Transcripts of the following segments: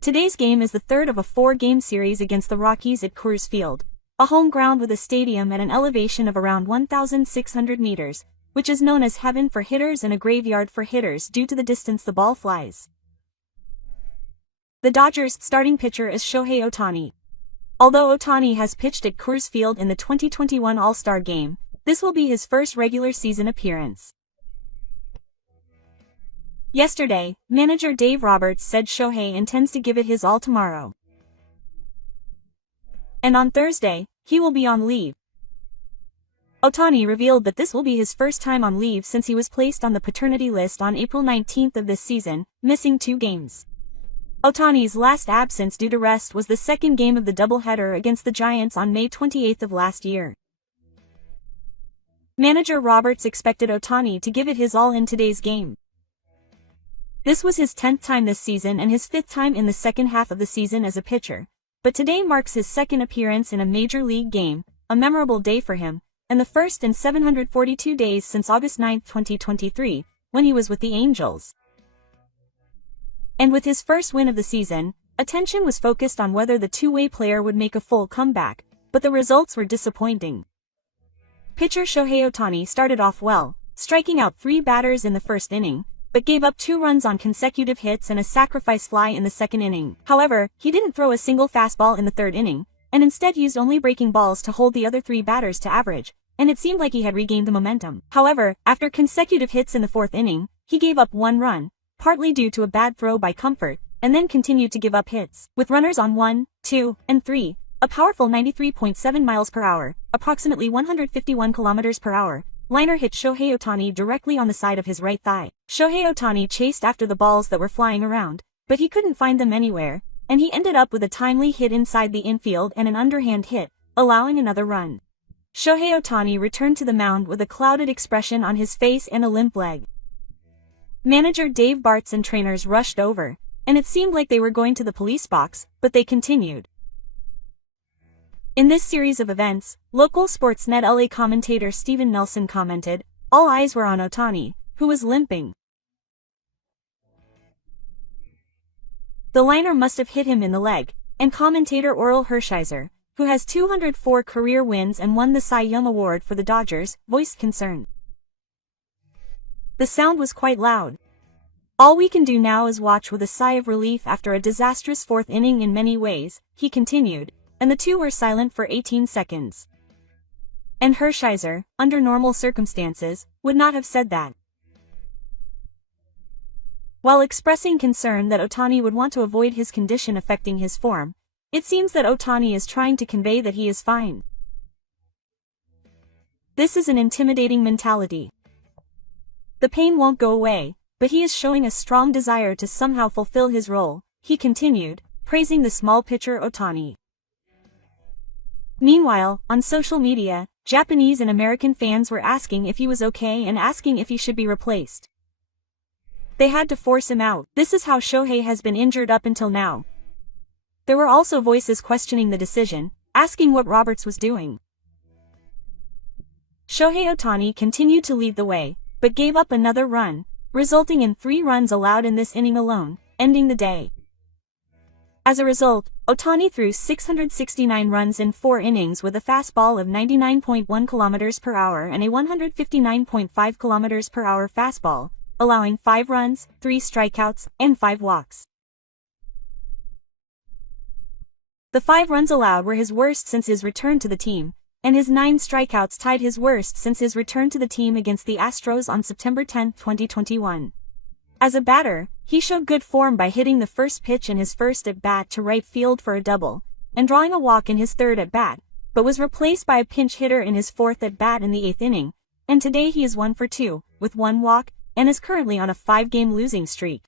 Today's game is the third of a four-game series against the Rockies at Coors Field, a home ground with a stadium at an elevation of around 1,600 meters, which is known as heaven for hitters and a graveyard for hitters due to the distance the ball flies. The Dodgers' starting pitcher is Shohei Ohtani. Although Ohtani has pitched at Coors Field in the 2021 All-Star Game, this will be his first regular season appearance. Yesterday, manager Dave Roberts said Shohei intends to give it his all tomorrow. And on Thursday, he will be on leave. Ohtani revealed that this will be his first time on leave since he was placed on the paternity list on April 19th of this season, missing 2 games. Ohtani's last absence due to rest was the second game of the doubleheader against the Giants on May 28th of last year. Manager Roberts expected Ohtani to give it his all in today's game. This was his 10th time this season and his 5th time in the second half of the season as a pitcher, but today marks his second appearance in a major league game, a memorable day for him, and the first in 742 days since August 9, 2023, when he was with the Angels. And with his first win of the season, attention was focused on whether the two-way player would make a full comeback, but the results were disappointing. Pitcher Shohei Ohtani started off well, striking out 3 batters in the first inning, but gave up 2 runs on consecutive hits and a sacrifice fly in the second inning. However, he didn't throw a single fastball in the third inning, and instead used only breaking balls to hold the other 3 batters to average, and it seemed like he had regained the momentum. However, after consecutive hits in the 4th inning, he gave up 1 run, partly due to a bad throw by Comfort, and then continued to give up hits. With runners on 1, 2, and 3, a powerful 93.7 miles per hour, approximately 151 kilometers per hour, liner hit Shohei Ohtani directly on the side of his right thigh. Shohei Ohtani chased after the balls that were flying around, but he couldn't find them anywhere, and he ended up with a timely hit inside the infield and an underhand hit, allowing another run. Shohei Ohtani returned to the mound with a clouded expression on his face and a limp leg. Manager Dave Bartz and trainers rushed over, and it seemed like they were going to the police box, but they continued. In this series of events, local Sportsnet LA commentator Steven Nelson commented, "All eyes were on Ohtani, who was limping. The liner must have hit him in the leg," and commentator Orel Hershiser, who has 204 career wins and won the Cy Young Award for the Dodgers, voiced concern. "The sound was quite loud. All we can do now is watch with a sigh of relief after a disastrous 4th inning in many ways," he continued, and the two were silent for 18 seconds. And Hershiser, under normal circumstances, would not have said that. While expressing concern that Ohtani would want to avoid his condition affecting his form, it seems that Ohtani is trying to convey that he is fine. This is an intimidating mentality. The pain won't go away, but he is showing a strong desire to somehow fulfill his role, he continued, praising the small pitcher Ohtani. Meanwhile, on social media, Japanese and American fans were asking if he was okay and asking if he should be replaced. They had to force him out. This is how Shohei has been injured up until now. There were also voices questioning the decision, asking what Roberts was doing. Shohei Ohtani continued to lead the way, but gave up another run, resulting in 3 runs allowed in this inning alone, ending the day. As a result, Ohtani threw 669 runs in 4 innings with a fastball of 99.1 km per hour and a 159.5 km per hour fastball, allowing 5 runs, 3 strikeouts, and 5 walks. The 5 runs allowed were his worst since his return to the team, and his 9 strikeouts tied his worst since his return to the team against the Astros on September 10, 2021. As a batter, he showed good form by hitting the first pitch in his first at-bat to right field for a double, and drawing a walk in his third at-bat, but was replaced by a pinch hitter in his 4th at-bat in the 8th inning, and today he is 1 for 2, with 1 walk, and is currently on a 5-game losing streak.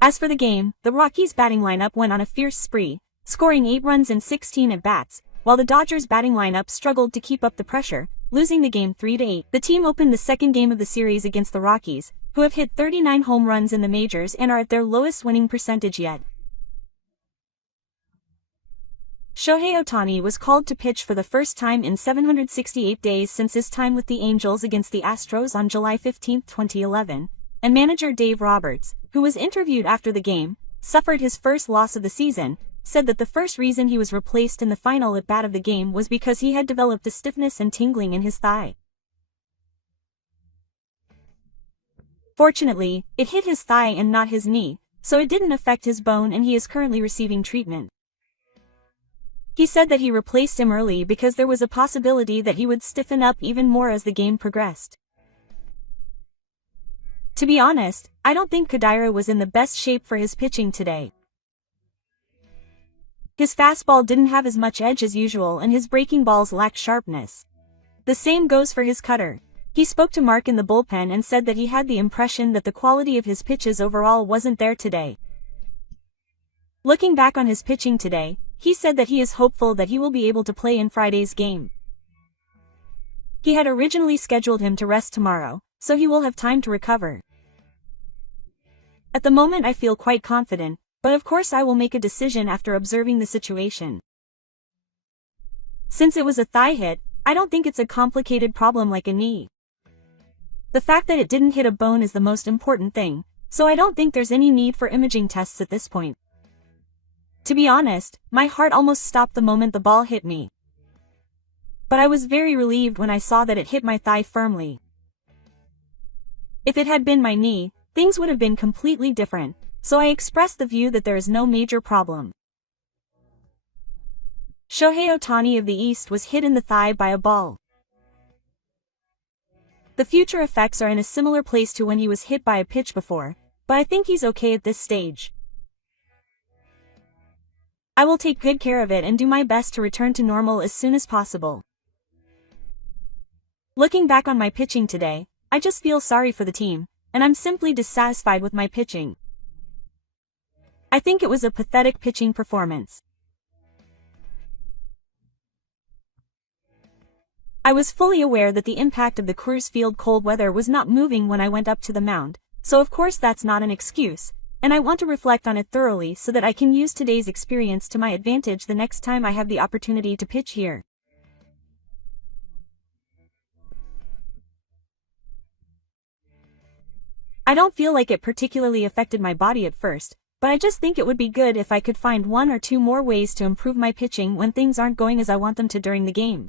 As for the game, the Rockies' batting lineup went on a fierce spree, scoring 8 runs in 16 at-bats, while the Dodgers' batting lineup struggled to keep up the pressure, losing the game 3-8. The team opened the second game of the series against the Rockies, who have hit 39 home runs in the majors and are at their lowest winning percentage yet. Shohei Ohtani was called to pitch for the first time in 768 days since his time with the Angels against the Astros on July 15, 2011, and manager Dave Roberts, who was interviewed after the game, suffered his first loss of the season, said that the first reason he was replaced in the final at-bat of the game was because he had developed a stiffness and tingling in his thigh. Fortunately, it hit his thigh and not his knee, so it didn't affect his bone and he is currently receiving treatment. He said that he replaced him early because there was a possibility that he would stiffen up even more as the game progressed. To be honest, I don't think Kodaira was in the best shape for his pitching today. His fastball didn't have as much edge as usual and his breaking balls lacked sharpness. The same goes for his cutter. He spoke to Mark in the bullpen and said that he had the impression that the quality of his pitches overall wasn't there today. Looking back on his pitching today, he said that he is hopeful that he will be able to play in Friday's game. He had originally scheduled him to rest tomorrow, so he will have time to recover. At the moment I feel quite confident, but of course I will make a decision after observing the situation. Since it was a thigh hit, I don't think it's a complicated problem like a knee. The fact that it didn't hit a bone is the most important thing, so I don't think there's any need for imaging tests at this point. To be honest, my heart almost stopped the moment the ball hit me. But I was very relieved when I saw that it hit my thigh firmly. If it had been my knee, things would have been completely different, so I expressed the view that there is no major problem. Shohei Ohtani of the East was hit in the thigh by a ball. The future effects are in a similar place to when he was hit by a pitch before, but I think he's okay at this stage. I will take good care of it and do my best to return to normal as soon as possible. Looking back on my pitching today, I just feel sorry for the team, and I'm simply dissatisfied with my pitching. I think it was a pathetic pitching performance. I was fully aware that the impact of the Coors Field cold weather was not moving when I went up to the mound, so of course that's not an excuse, and I want to reflect on it thoroughly so that I can use today's experience to my advantage the next time I have the opportunity to pitch here. I don't feel like it particularly affected my body at first, but I just think it would be good if I could find one or two more ways to improve my pitching when things aren't going as I want them to during the game.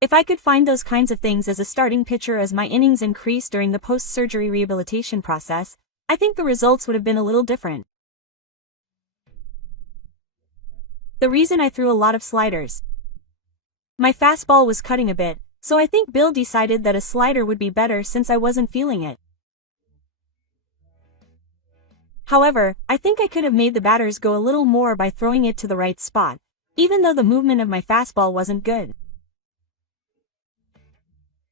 If I could find those kinds of things as a starting pitcher as my innings increased during the post-surgery rehabilitation process, I think the results would have been a little different. The reason I threw a lot of sliders. My fastball was cutting a bit, so I think Bill decided that a slider would be better since I wasn't feeling it. However, I think I could have made the batters go a little more by throwing it to the right spot, even though the movement of my fastball wasn't good.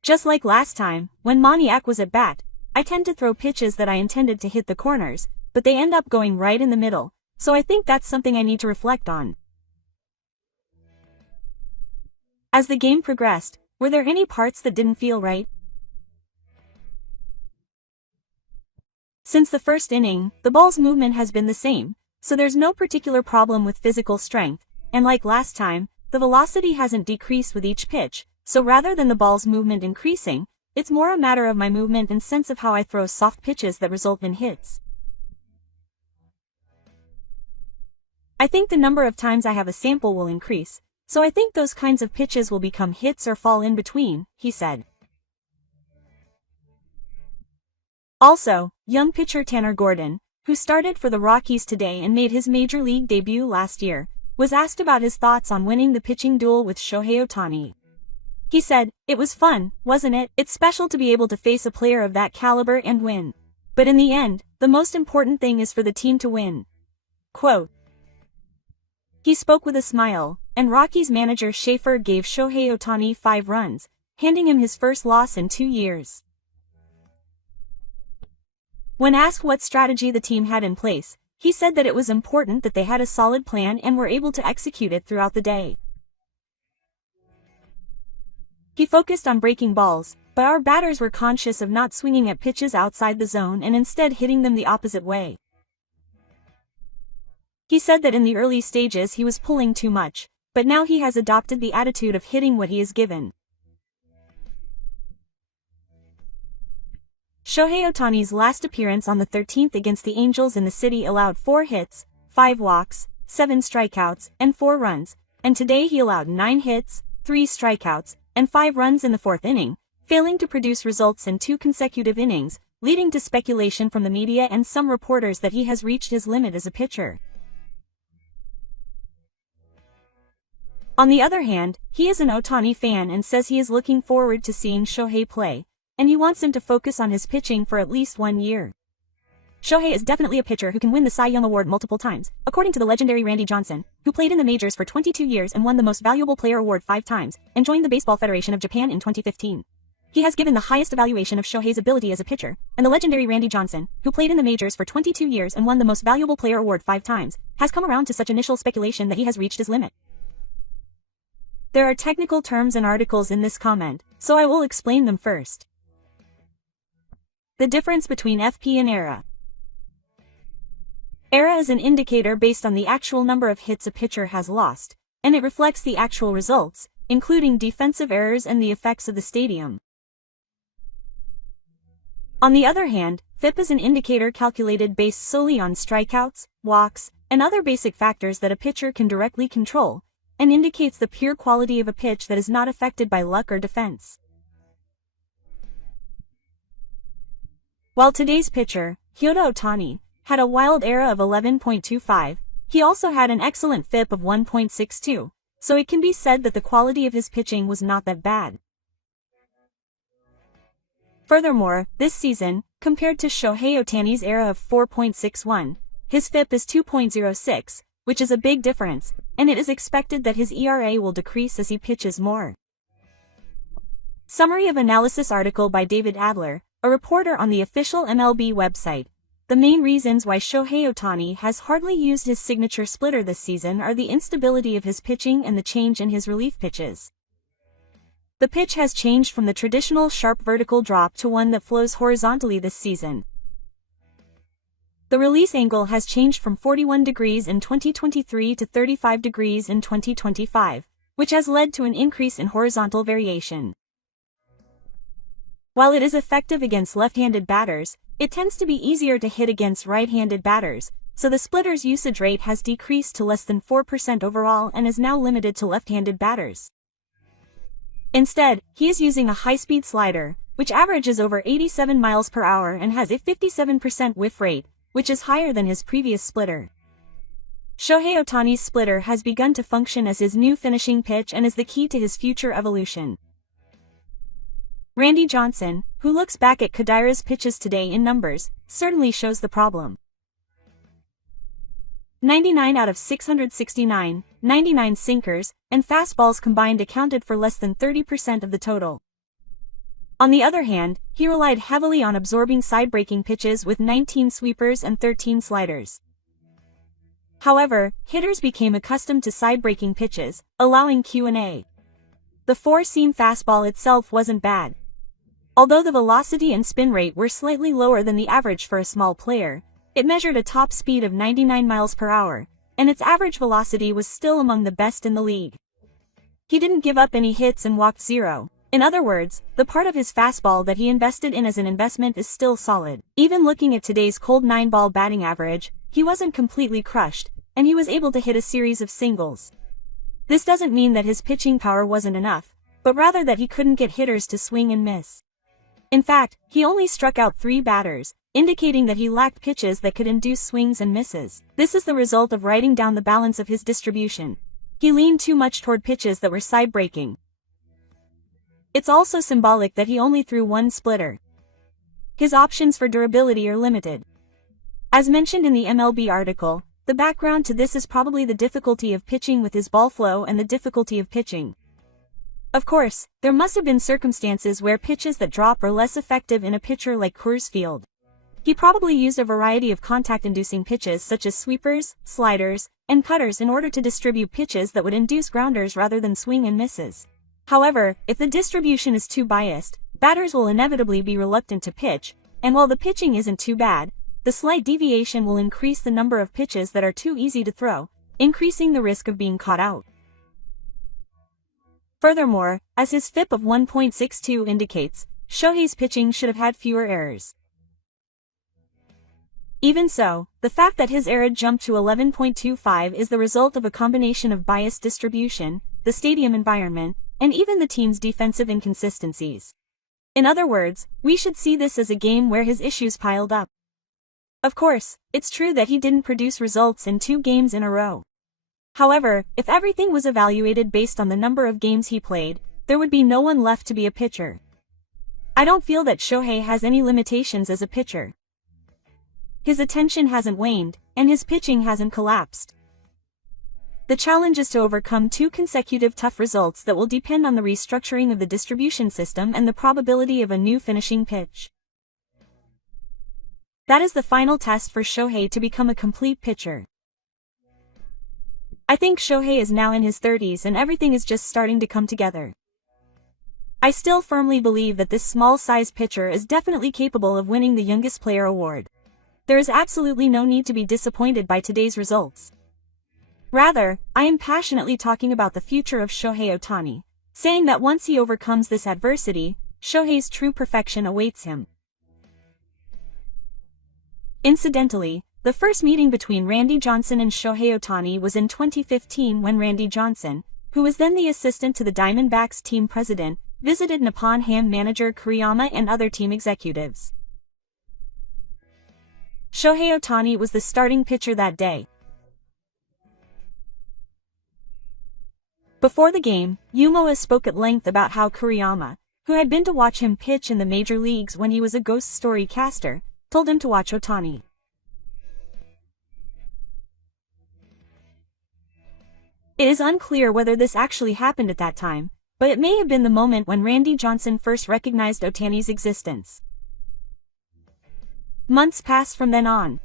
Just like last time, when Moniak was at bat, I tend to throw pitches that I intended to hit the corners, but they end up going right in the middle, so I think that's something I need to reflect on. As the game progressed, were there any parts that didn't feel right? Since the first inning, the ball's movement has been the same, so there's no particular problem with physical strength, and like last time, the velocity hasn't decreased with each pitch, so rather than the ball's movement increasing, it's more a matter of my movement and sense of how I throw soft pitches that result in hits. I think the number of times I have a sample will increase, so I think those kinds of pitches will become hits or fall in between, he said. Also, young pitcher Tanner Gordon, who started for the Rockies today and made his major league debut last year, was asked about his thoughts on winning the pitching duel with Shohei Ohtani. He said, "It was fun, wasn't it? It's special to be able to face a player of that caliber and win. But in the end, the most important thing is for the team to win." Quote. He spoke with a smile, and Rockies manager Schaefer gave Shohei Ohtani 5 runs, handing him his first loss in 2 years. When asked what strategy the team had in place, he said that it was important that they had a solid plan and were able to execute it throughout the day. He focused on breaking balls, but our batters were conscious of not swinging at pitches outside the zone and instead hitting them the opposite way. He said that in the early stages he was pulling too much, but now he has adopted the attitude of hitting what he is given. Shohei Ohtani's last appearance on the 13th against the Angels in the city allowed 4 hits, 5 walks, 7 strikeouts, and 4 runs, and today he allowed 9 hits, 3 strikeouts, and 5 runs in the 4th inning, failing to produce results in 2 consecutive innings, leading to speculation from the media and some reporters that he has reached his limit as a pitcher. On the other hand, he is an Ohtani fan and says he is looking forward to seeing Shohei play, and he wants him to focus on his pitching for at least 1 year. Shohei is definitely a pitcher who can win the Cy Young Award multiple times, according to the legendary Randy Johnson, who played in the majors for 22 years and won the Most Valuable Player Award 5 times, and joined the Baseball Federation of Japan in 2015. He has given the highest evaluation of Shohei's ability as a pitcher, and the legendary Randy Johnson, who played in the majors for 22 years and won the Most Valuable Player Award 5 times, has come around to such initial speculation that he has reached his limit. There are technical terms and articles in this comment, so I will explain them first. The difference between FP and ERA. ERA is an indicator based on the actual number of hits a pitcher has lost, and it reflects the actual results, including defensive errors and the effects of the stadium. On the other hand, FIP is an indicator calculated based solely on strikeouts, walks, and other basic factors that a pitcher can directly control, and indicates the pure quality of a pitch that is not affected by luck or defense. While today's pitcher, Shohei Ohtani, had a wild ERA of 11.25, he also had an excellent FIP of 1.62, so it can be said that the quality of his pitching was not that bad. Furthermore, this season, compared to Shohei Ohtani's ERA of 4.61, his FIP is 2.06, which is a big difference, and it is expected that his ERA will decrease as he pitches more. Summary of analysis article by David Adler, a reporter on the official MLB website. The main reasons why Shohei Ohtani has hardly used his signature splitter this season are the instability of his pitching and the change in his relief pitches. The pitch has changed from the traditional sharp vertical drop to one that flows horizontally this season. The release angle has changed from 41 degrees in 2023 to 35 degrees in 2025, which has led to an increase in horizontal variation. While it is effective against left-handed batters, it tends to be easier to hit against right-handed batters, so the splitter's usage rate has decreased to less than 4% overall and is now limited to left-handed batters. Instead, he is using a high-speed slider, which averages over 87 miles per hour and has a 57% whiff rate, which is higher than his previous splitter. Shohei Ohtani's splitter has begun to function as his new finishing pitch and is the key to his future evolution. Randy Johnson, who looks back at Kadira's pitches today in numbers, certainly shows the problem. 99 out of 669, 99 sinkers, and fastballs combined accounted for less than 30% of the total. On the other hand, he relied heavily on absorbing side-breaking pitches with 19 sweepers and 13 sliders. However, hitters became accustomed to side-breaking pitches, allowing Q&A. The four-seam fastball itself wasn't bad. Although the velocity and spin rate were slightly lower than the average for a small player, it measured a top speed of 99 miles per hour, and its average velocity was still among the best in the league. He didn't give up any hits and walked 0. In other words, the part of his fastball that he invested in as an investment is still solid. Even looking at today's cold 9-ball batting average, he wasn't completely crushed, and he was able to hit a series of singles. This doesn't mean that his pitching power wasn't enough, but rather that he couldn't get hitters to swing and miss. In fact, he only struck out 3 batters, indicating that he lacked pitches that could induce swings and misses. This is the result of writing down the balance of his distribution. He leaned too much toward pitches that were side-breaking. It's also symbolic that he only threw 1 splitter. His options for durability are limited. As mentioned in the MLB article, the background to this is probably the difficulty of pitching with his ball flow and the difficulty of pitching. Of course, there must have been circumstances where pitches that drop are less effective in a pitcher like Coors Field. He probably used a variety of contact-inducing pitches such as sweepers, sliders, and cutters in order to distribute pitches that would induce grounders rather than swing and misses. However, if the distribution is too biased, batters will inevitably be reluctant to pitch, and while the pitching isn't too bad, the slight deviation will increase the number of pitches that are too easy to throw, increasing the risk of being caught out. Furthermore, as his FIP of 1.62 indicates, Shohei's pitching should have had fewer errors. Even so, the fact that his ERA jumped to 11.25 is the result of a combination of biased distribution, the stadium environment, and even the team's defensive inconsistencies. In other words, we should see this as a game where his issues piled up. Of course, it's true that he didn't produce results in 2 games in a row. However, if everything was evaluated based on the number of games he played, there would be no one left to be a pitcher. I don't feel that Shohei has any limitations as a pitcher. His attention hasn't waned, and his pitching hasn't collapsed. The challenge is to overcome 2 consecutive tough results that will depend on the restructuring of the distribution system and the probability of a new finishing pitch. That is the final test for Shohei to become a complete pitcher. I think Shohei is now in his 30s and everything is just starting to come together. I still firmly believe that this small-sized pitcher is definitely capable of winning the Youngest Player award. There is absolutely no need to be disappointed by today's results. Rather, I am passionately talking about the future of Shohei Ohtani, saying that once he overcomes this adversity, Shohei's true perfection awaits him. Incidentally, the first meeting between Randy Johnson and Shohei Ohtani was in 2015 when Randy Johnson, who was then the assistant to the Diamondbacks team president, visited Nippon Ham manager Kuriyama and other team executives. Shohei Ohtani was the starting pitcher that day. Before the game, Yumoa spoke at length about how Kuriyama, who had been to watch him pitch in the major leagues when he was a ghost story caster, told him to watch Ohtani. It is unclear whether this actually happened at that time, but it may have been the moment when Randy Johnson first recognized Ohtani's existence. Months passed from then on.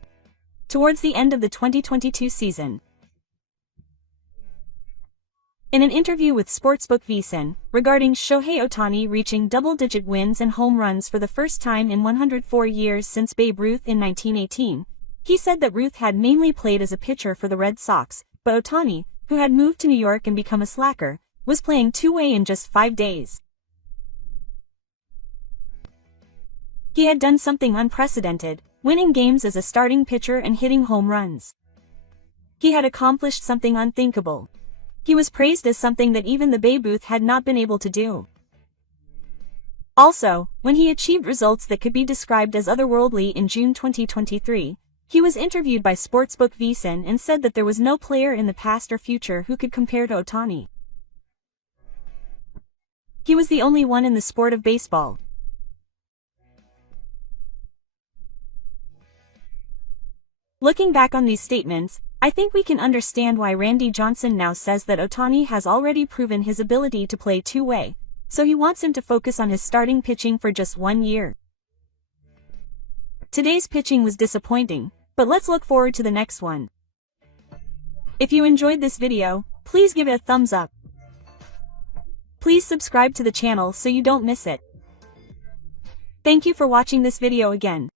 Towards the end of the 2022 season. In an interview with Sportsbook VSiN, regarding Shohei Ohtani reaching double-digit wins and home runs for the first time in 104 years since Babe Ruth in 1918, he said that Ruth had mainly played as a pitcher for the Red Sox, but Ohtani, who had moved to New York and become a slacker, was playing two-way in just 5 days. He had done something unprecedented, winning games as a starting pitcher and hitting home runs. He had accomplished something unthinkable. He was praised as something that even the Babe Ruth had not been able to do. Also, when he achieved results that could be described as otherworldly in June 2023, he was interviewed by Sportsbook VSiN and said that there was no player in the past or future who could compare to Ohtani. He was the only one in the sport of baseball. Looking back on these statements, I think we can understand why Randy Johnson now says that Ohtani has already proven his ability to play two-way, so he wants him to focus on his starting pitching for just 1 year. Today's pitching was disappointing, but let's look forward to the next one. If you enjoyed this video, please give it a thumbs up. Please subscribe to the channel so you don't miss it. Thank you for watching this video again.